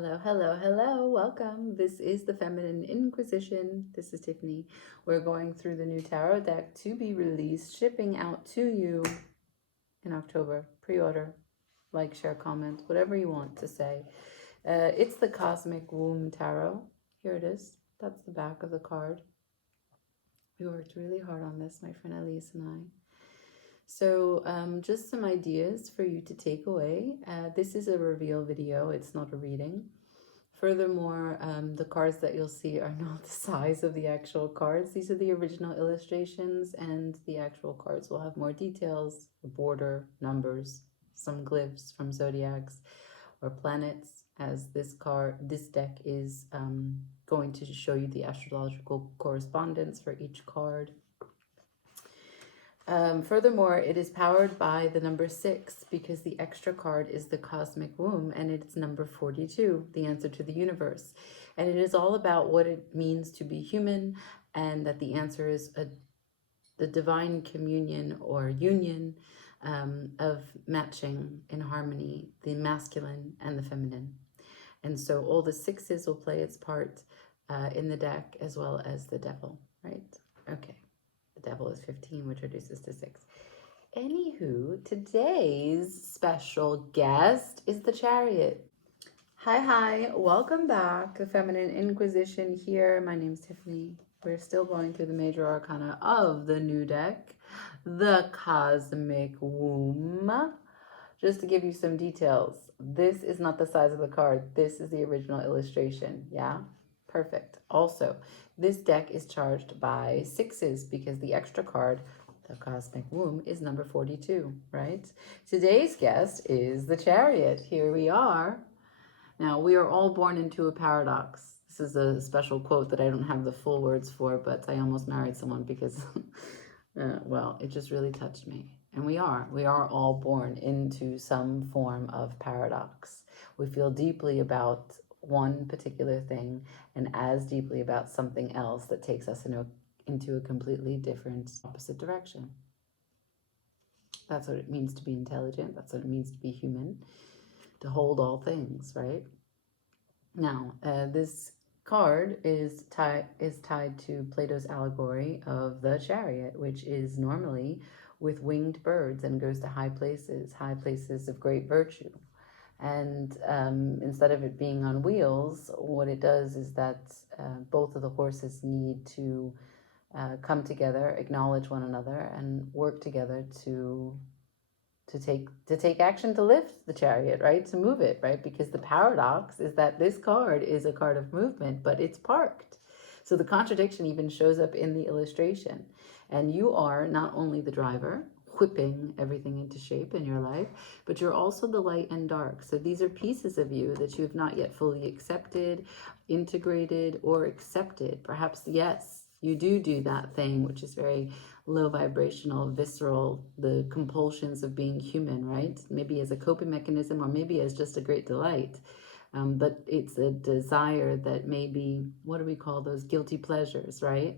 Hello, hello, hello. Welcome. This is the Feminine Inquisition. This is Tiffany. We're going through the new tarot deck to be released, shipping out to you in October. Pre-order, like, share, comment, whatever you want to say. It's the Cosmic Womb Tarot. Here it is. That's the back of the card. We worked really hard on this, my friend Alice and I. So just some ideas for you to take away. This is a reveal video. It's not a reading. Furthermore, the cards that you'll see are not the size of the actual cards. These are the original illustrations, and the actual cards will have more details, the border, numbers, some glyphs from zodiacs or planets, as this deck is going to show you the astrological correspondence for each card. Furthermore, it is powered by the number 6 because the extra card is the Cosmic Womb, and it's number 42, the answer to the universe. And it is all about what it means to be human, and that the answer is the divine communion or union of matching in harmony the masculine and the feminine. And so all the 6s will play its part in the deck, as well as the devil, right? Okay. The devil is 15, which reduces to 6. Anywho, today's special guest is the Chariot. Hi, welcome back. The Feminine Inquisition here. My name's Tiffany. We're still going through the major arcana of the new deck, the Cosmic Womb. Just to give you some details, this is not the size of the card. This is the original illustration, yeah? Perfect. Also, this deck is charged by 6s because the extra card, the Cosmic Womb, is number 42, right? Today's guest is the Chariot. Here we are. Now, we are all born into a paradox. This is a special quote that I don't have the full words for, but I almost married someone because, well, it just really touched me. And we are all born into some form of paradox. We feel deeply about one particular thing and as deeply about something else that takes us into a completely different opposite direction. That's what it means to be intelligent. That's what it means to be human, to hold all things, right? Now, this card is tied to Plato's allegory of the chariot, which is normally with winged birds and goes to high places of great virtue. And instead of it being on wheels, what it does is that both of the horses need to come together, acknowledge one another, and work together to take action to lift the chariot, right? To move it, right? Because the paradox is that this card is a card of movement, but it's parked. So the contradiction even shows up in the illustration. And you are not only the driver, whipping everything into shape in your life, but you're also the light and dark. So these are pieces of you that you have not yet fully accepted, integrated, or accepted. Perhaps, yes, you do that thing which is very low vibrational, visceral, the compulsions of being human, right? Maybe as a coping mechanism, or maybe as just a great delight. But it's a desire that maybe, what do we call those? Guilty pleasures, right?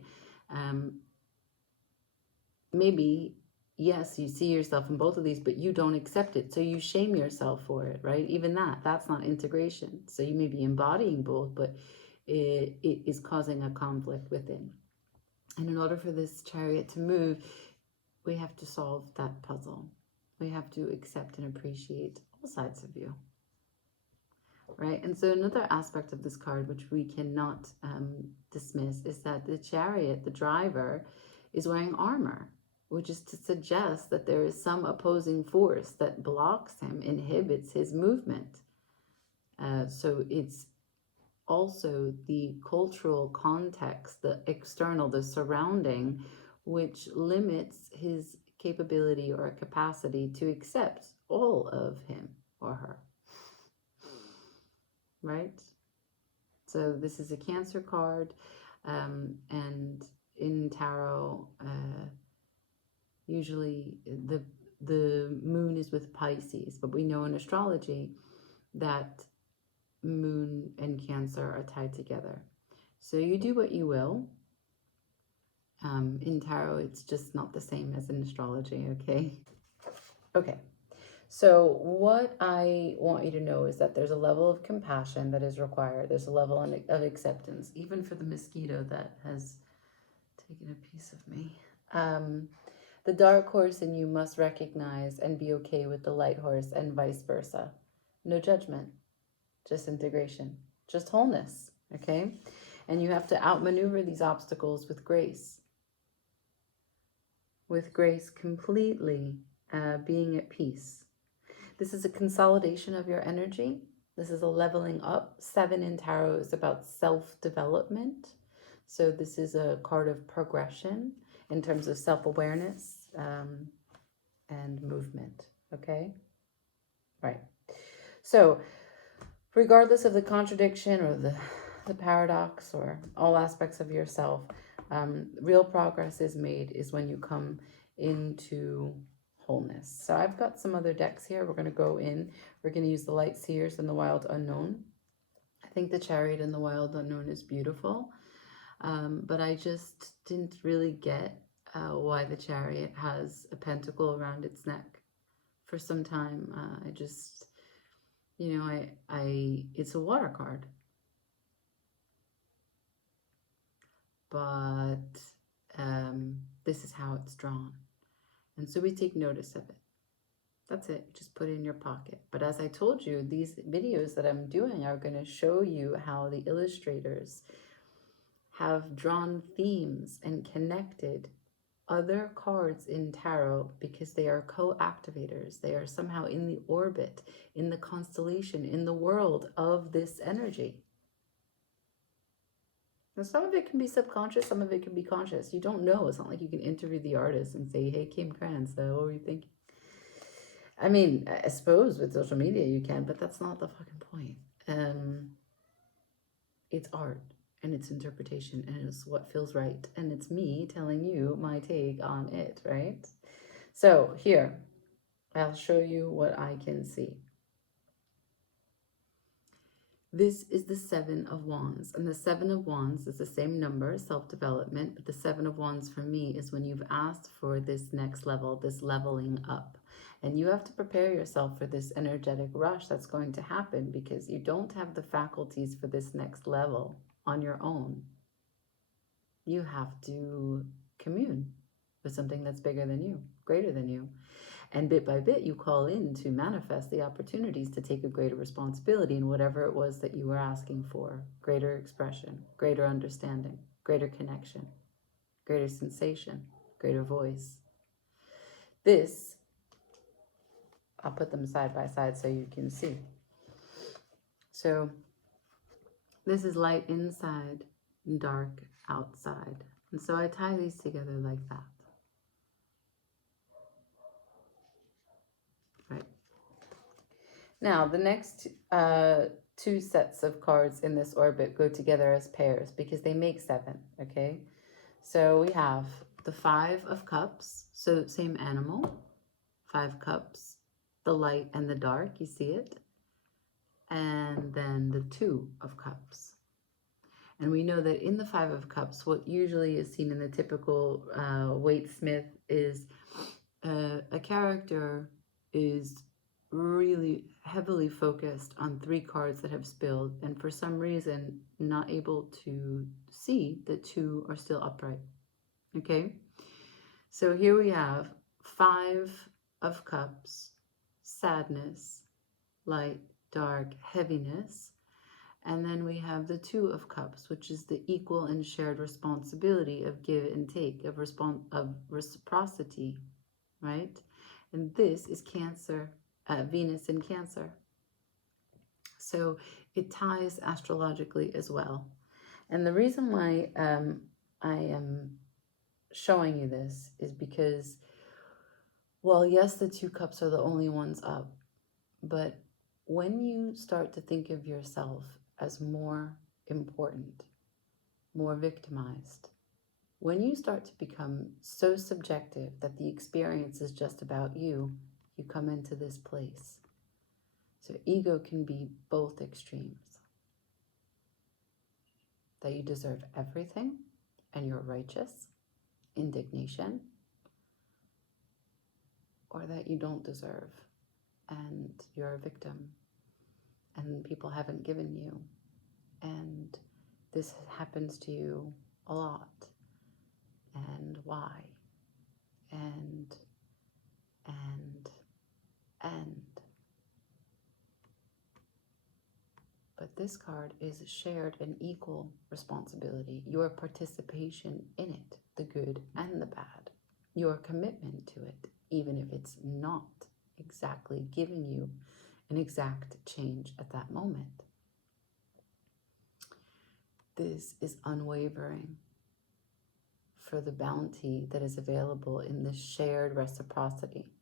Maybe, yes, you see yourself in both of these, but you don't accept it. So you shame yourself for it, right? Even that's not integration. So you may be embodying both, but it is causing a conflict within. And in order for this chariot to move, we have to solve that puzzle. We have to accept and appreciate all sides of you, right? And so another aspect of this card, which we cannot dismiss, is that the chariot, the driver, is wearing armor, which is to suggest that there is some opposing force that blocks him, inhibits his movement. So it's also the cultural context, the external, the surrounding, which limits his capability or capacity to accept all of him or her, right? So this is a Cancer card, and in tarot, usually the moon is with Pisces, but we know in astrology that Moon and Cancer are tied together. So you do what you will. In tarot, it's just not the same as in astrology, okay? Okay, So, what I want you to know is that there's a level of compassion that is required. There's a level of acceptance, even for the mosquito that has taken a piece of me. The dark horse in you must recognize and be okay with the light horse, and vice versa. No judgment, just integration, just wholeness, okay? And you have to outmaneuver these obstacles with grace. With grace, completely being at peace. This is a consolidation of your energy. This is a leveling up. 7 in tarot is about self-development. So this is a card of progression in terms of self-awareness and movement. Okay? Right. So regardless of the contradiction or the paradox or all aspects of yourself, real progress is made is when you come into wholeness. So I've got some other decks here. We're going to go in. We're going to use the Light Seers and the Wild Unknown. I think the Chariot and the Wild Unknown is beautiful, but I just didn't really get why the Chariot has a pentacle around its neck for some time. I just, you know, it's a water card, but this is how it's drawn. And so we take notice of it. That's it. Just put it in your pocket. But as I told you, these videos that I'm doing are going to show you how the illustrators have drawn themes and connected other cards in tarot because they are co-activators. They are somehow in the orbit, in the constellation, in the world of this energy. And some of it can be subconscious, some of it can be conscious. You don't know. It's not like you can interview the artist and say, hey, Kim Kranz, what were you thinking? I mean, I suppose with social media you can, but that's not the fucking point. It's art and it's interpretation and it's what feels right. And it's me telling you my take on it, right? So here, I'll show you what I can see. This is the 7 of Wands, and the 7 of Wands is the same number, self-development, but the 7 of Wands for me is when you've asked for this next level, this leveling up. And you have to prepare yourself for this energetic rush that's going to happen because you don't have the faculties for this next level on your own. You have to commune with something that's bigger than you, greater than you. And bit by bit, you call in to manifest the opportunities to take a greater responsibility in whatever it was that you were asking for. Greater expression, greater understanding, greater connection, greater sensation, greater voice. This, I'll put them side by side so you can see. So this is light inside and dark outside. And so I tie these together like that. Right. Now, the next 2 sets of cards in this orbit go together as pairs because they make 7, okay? So we have the 5 of Cups, so same animal, 5 cups, the light and the dark, you see it? And then the 2 of Cups. And we know that in the 5 of Cups, what usually is seen in the typical Waite-Smith is a character is really heavily focused on 3 cards that have spilled and for some reason not able to see that 2 are still upright. Okay, so here we have 5 of Cups, sadness, light, dark, heaviness, and then we have the 2 of Cups, which is the equal and shared responsibility of give and take, of reciprocity, right? And this is Cancer, Venus in Cancer. So it ties astrologically as well. And the reason why I am showing you this is because, well, yes, the 2 cups are the only ones up, but when you start to think of yourself as more important, more victimized, when you start to become so subjective that the experience is just about you, you come into this place. So ego can be both extremes. That you deserve everything and you're righteous, indignation, or that you don't deserve and you're a victim, and people haven't given you, and this happens to you a lot, and why, and, and, and. But this card is shared and equal responsibility, your participation in it, the good and the bad, your commitment to it, even if it's not exactly giving you an exact change at that moment. This is unwavering for the bounty that is available in this shared reciprocity,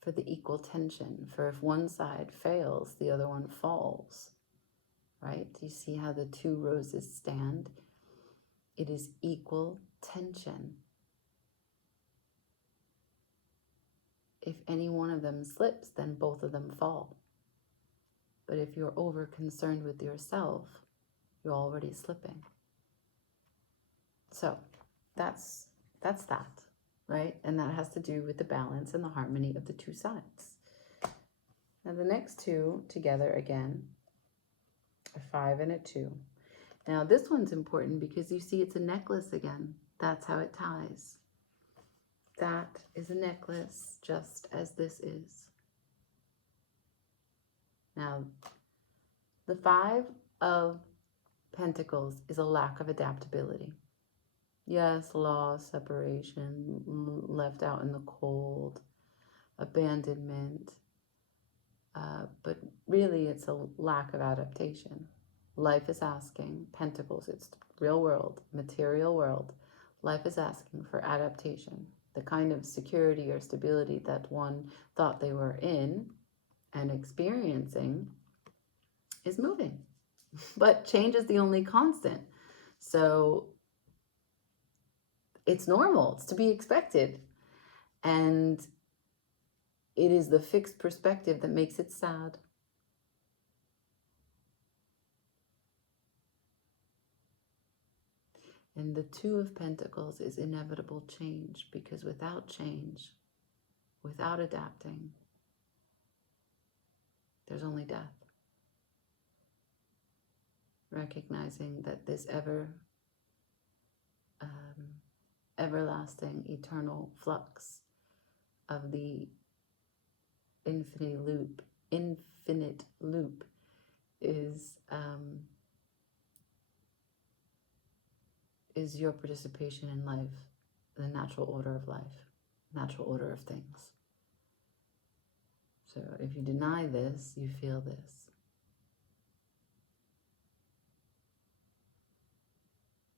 for the equal tension, for if one side fails, the other one falls, right? You see how the two roses stand? It is equal tension. If any one of them slips, then both of them fall. But if you're over concerned with yourself, you're already slipping. So that's that, right? And that has to do with the balance and the harmony of the two sides. Now the next two together again, a 5 and a 2. Now this one's important because you see it's a necklace again. That's how it ties. That is a necklace just as this is. Now the 5 of Pentacles is a lack of adaptability. Yes, loss, separation, left out in the cold, abandonment, but really it's a lack of adaptation. Life is asking, Pentacles, it's real world, material world. Life is asking for adaptation. The kind of security or stability that one thought they were in and experiencing is moving. But change is the only constant. So it's normal, it's to be expected. And it is the fixed perspective that makes it sad. And the 2 of Pentacles is inevitable change, because without change, without adapting, there's only death. Recognizing that this everlasting, eternal flux of the infinite loop is your participation in life, the natural order of life, natural order of things. So if you deny this, you feel this.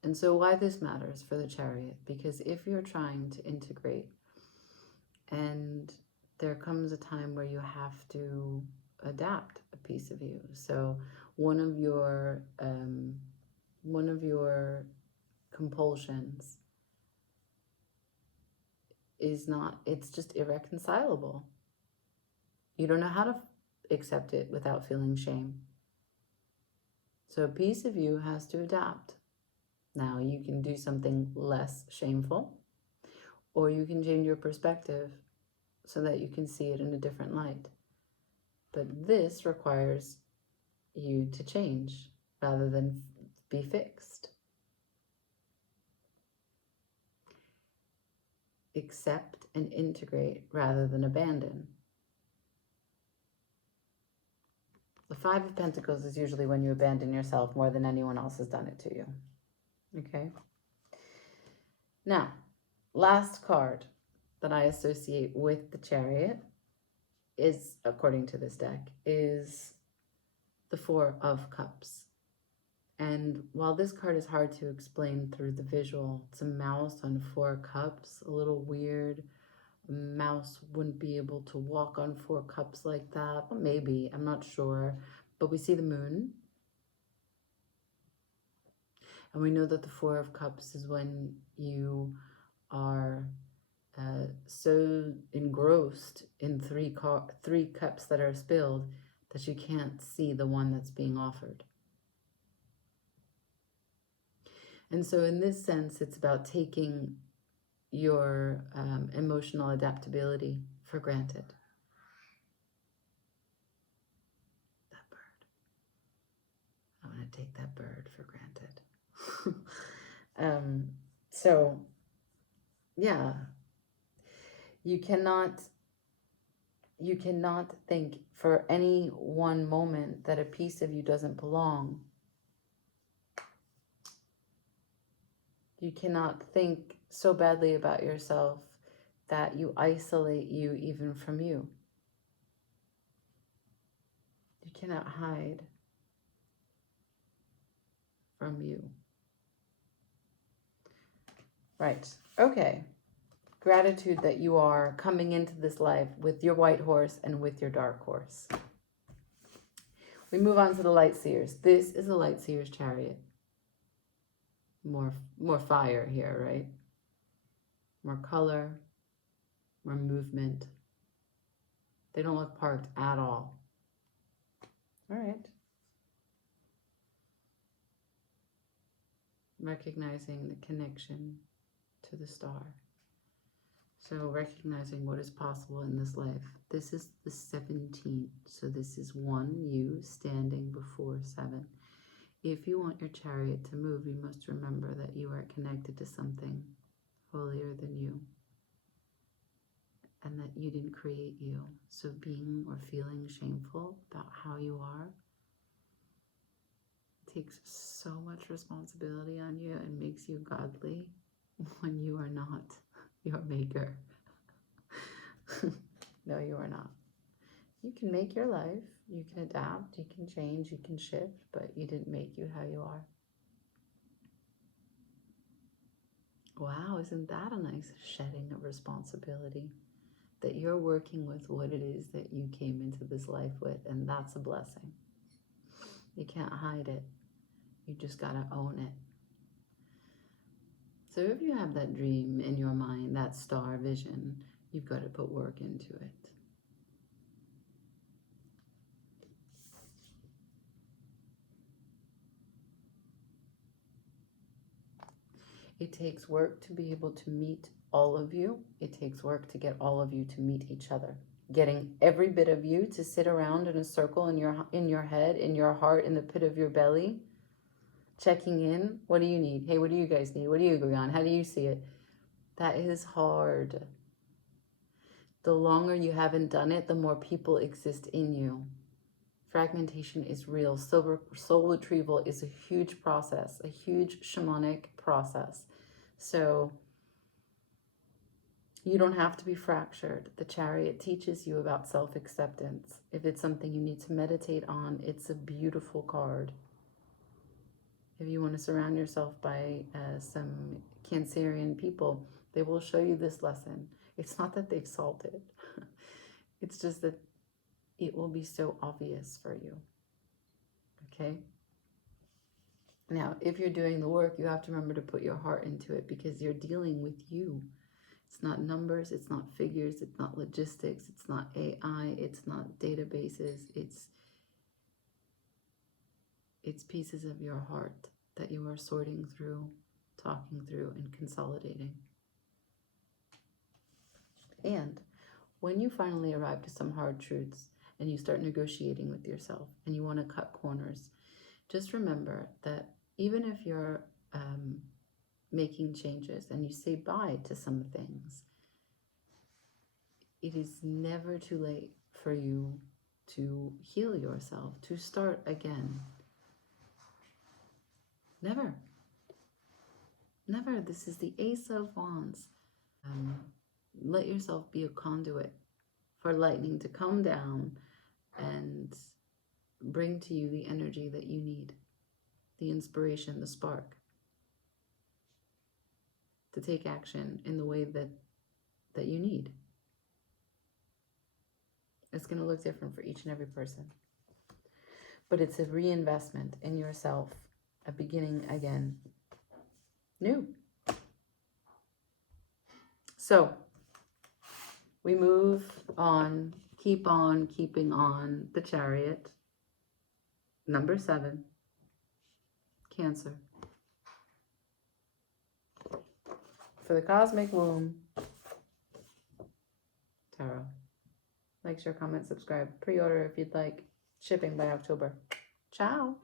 And so why this matters for the Chariot? Because if you're trying to integrate and there comes a time where you have to adapt a piece of you. So one of your compulsions is not, it's just irreconcilable. You don't know how to accept it without feeling shame. So a piece of you has to adapt. Now you can do something less shameful, or you can change your perspective so that you can see it in a different light. But this requires you to change rather than be fixed. Accept and integrate rather than abandon. The 5 of Pentacles is usually when you abandon yourself more than anyone else has done it to you. Okay? Now, last card that I associate with the Chariot is, according to this deck, is the 4 of Cups. And while this card is hard to explain through the visual, it's a mouse on 4 cups, a little weird. A mouse wouldn't be able to walk on 4 cups like that. Well, maybe, I'm not sure. But we see the moon. And we know that the 4 of Cups is when you are so engrossed in 3 cups that are spilled that you can't see the one that's being offered. And so in this sense, it's about taking your emotional adaptability for granted. That bird. I want to take that bird for granted. So, yeah, you cannot think for any one moment that a piece of you doesn't belong. You cannot think so badly about yourself that you isolate you even from you. You cannot hide from you. Right. Okay. Gratitude that you are coming into this life with your white horse and with your dark horse. We move on to the light seers. This is a light seer's chariot. More fire here, right? More color, more movement. They don't look parked at all. All right. Recognizing the connection to the star. So recognizing what is possible in this life. This is the 17th. So this is 1 you standing before 7. If you want your chariot to move, you must remember that you are connected to something holier than you. And that you didn't create you. So being or feeling shameful about how you are takes so much responsibility on you and makes you godly when you are not your maker. No, you are not. You can make your life, you can adapt, you can change, you can shift, but you didn't make you how you are. Wow, isn't that a nice shedding of responsibility? That you're working with what it is that you came into this life with, and that's a blessing. You can't hide it. You just gotta own it. So if you have that dream in your mind, that star vision, you've got to put work into it. It takes work to be able to meet all of you. It takes work to get all of you to meet each other. Getting every bit of you to sit around in a circle in your head, in your heart, in the pit of your belly, checking in. What do you need? Hey, what do you guys need? What do you agree on? How do you see it? That is hard. The longer you haven't done it, the more people exist in you. Fragmentation is real. Soul retrieval is a huge process, a huge shamanic process. So you don't have to be fractured. The Chariot teaches you about self-acceptance. If it's something you need to meditate on, it's a beautiful card. If you want to surround yourself by some Cancerian people, they will show you this lesson. It's not that they've solved it. It's just that it will be so obvious for you. Okay? Now, if you're doing the work, you have to remember to put your heart into it because you're dealing with you. It's not numbers, it's not figures, it's not logistics, it's not AI, it's not databases, it's pieces of your heart that you are sorting through, talking through, and consolidating. And when you finally arrive to some hard truths and you start negotiating with yourself and you want to cut corners, just remember that even if you're making changes and you say bye to some things, it is never too late for you to heal yourself, to start again. Never. Never. This is the Ace of Wands. Let yourself be a conduit for lightning to come down and bring to you the energy that you need, the inspiration, the spark, to take action in the way that you need. It's going to look different for each and every person. But it's a reinvestment in yourself, a beginning again, new. So we move on, keep on, keeping on the Chariot. Number 7, Cancer. For the cosmic womb, Tarot. Like, share, comment, subscribe, pre-order if you'd like. Shipping by October. Ciao.